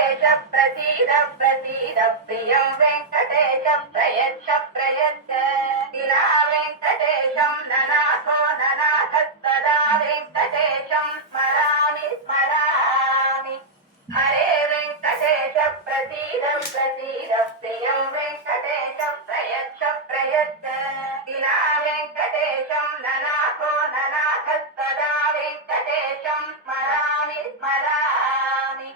वेङ्कटेश प्रसीद प्रसीद प्रियं वेङ्कटेश प्रयच्छ प्रयच्छ विना वेङ्कटेशं ननाथो ननाथस्तदा वेङ्कटेशं स्मरामि स्मरामि हरे वेङ्कटेश प्रसीद प्रसीद प्रियं वेङ्कटेश प्रयच्छ प्रयच्छ विना वेङ्कटेशं ननाथो ननाथस्तदा वेङ्कटेशं स्मरामि स्मरामि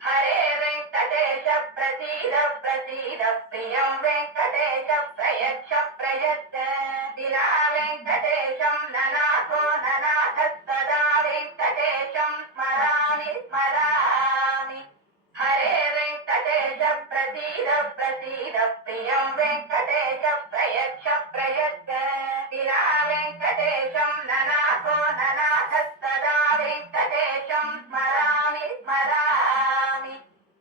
हरे वेङ्कटेश प्रसीद प्रसीद प्रियं वेङ्कटेश प्रयच्छ प्रयच्छ विना वेङ्कटेशं ननाथो ननाथस्तदा वेङ्कटेशं स्मरामि स्मरामि हरे वेङ्कटेश प्रसीद प्रसीद प्रियं वेङ्कटेश प्रयच्छ प्रयच्छ विना वेङ्कटेशं ननाथो ननाथस्तदा वेङ्कटेशं स्मरामि स्मरामि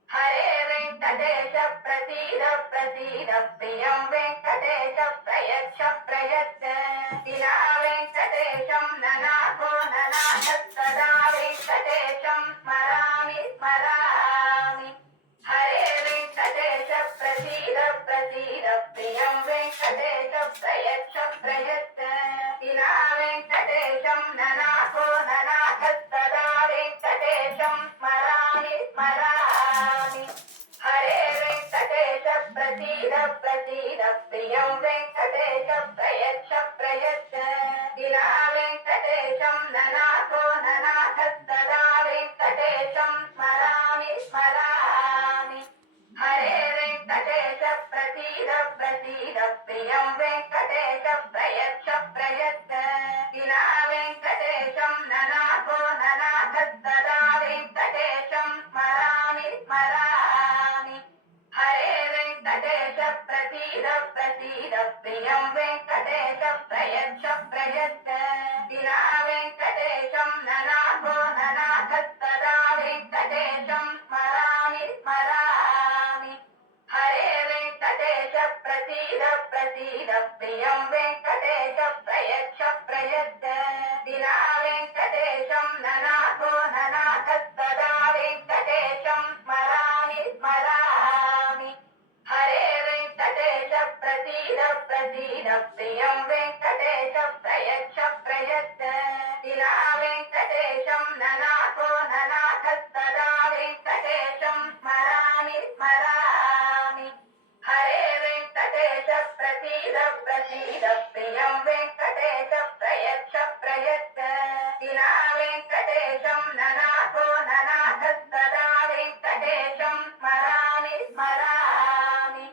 हरे वेङ्कटेश प्रसीद प्रसीद प्रियं वेङ्कटेश प्रयच्छ प्रयच्छ विना वेङ्कटेशं ननाथो ननाथस्तदा वेङ्कटेशं स्मरामि स्मरामि हरे वेङ्कटेश प्रसीद प्रसीद प्रियं वेङ्कटेश प्रयच्छ प्रयच्छ विना वेङ्कटेशं ननाथो ननाथस्तदा वेङ्कटेशं स्मरामि स्मरामि हरे वेङ्कटेश प्रसीद प्रसीद प्रियं वेङ्कटेश प्रयच्छ प्रयच्छ विना वेङ्कटेशं ननाथो ननाथस्तदा वेङ्कटेशं स्मरामि स्मरामि हरे वेङ्कटेश प्रसीद प्रसीद प्रियं वेङ्कटेश प्रयच्छ प्रयच्छ विना वेङ्कटेशं ननाथो ननाथस्तदा वेङ्कटेशं स्मरामि स्मरामि हरे वेङ्कटेश प्रसीद प्रसीद प्रियं वेङ्कटेश प्रयच्छ प्रयच्छ विना वेङ्कटेशं ननाथो ननाथस्तदा वेङ्कटेशं स्मरामि स्मरामि हरे वेङ्कटेश प्रसीद प्रसीद प्रियं वेङ्कटेश प्रयच्छ प्रयच्छ विना वेङ्कटेशं ननाथो ननाथस्तदा वेङ्कटेशं स्मरामि स्मरामि हरे वेङ्कटेश प्रसीद प्रसीद प्रियं वेङ्कटेश प्रयच्छ प्रयच्छ विना वेङ्कटेशं ननाथो ननाथस्तदा वेङ्कटेशं स्मरामि स्मरामि हरे वेङ्कटेश प्रसीद प्रसीद प्रियं वेङ्कटेश प्रयच्छ प्रयच्छ विना वेङ्कटेशं ननाथो ननाथस्तदा वेङ्कटेशं स्मरामि स्मरामि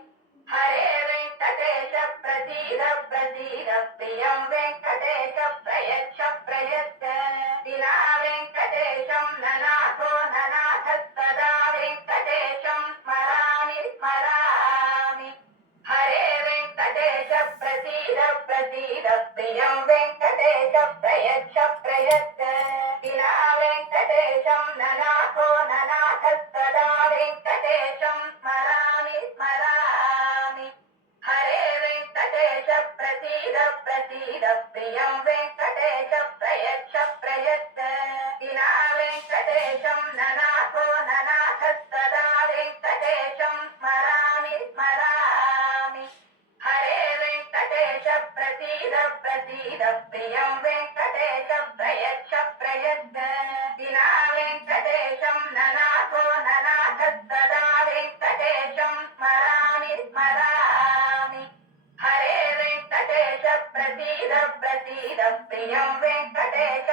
हरे वेङ्कटेश प्रसीद प्रसीद प्रियं वेङ्कटेश प्रयच्छ प्रयच्छ विना वेङ्कटेशं ननाथो ननाथस्तदा वेङ्कटेशं स्मरामि स्मरामि हरे वेङ्कटेश प्रसीद प्रसीद प्रियं वेङ्कटेश प्रयच्छ प्रयच्छ विना वेङ्कटेशं ननाथो ननाथस्तदा वेङ्कटेशं स्मरामि स्मरामि हरे वेङ्कटेश प्रसीद प्रसीद प्रियं वेङ्कटेश प्रयच्छ प्रयच्छ विना वेङ्कटेशं ननाथो ननाथस्तदा वेङ्कटेशं स्मरामि स्मरामि हरे वेङ्कटेश प्रसीद प्रसीद प्रियं वेङ्कटेश प्रयच्छ प्रयच्छ विना वेङ्कटेशं ननाथो ननाथस्तदा वेङ्कटेशं स्मरामि स्मरामि हरे वेङ्कटेश प्रसीद प्रसीद प्रियं वेङ्कटेश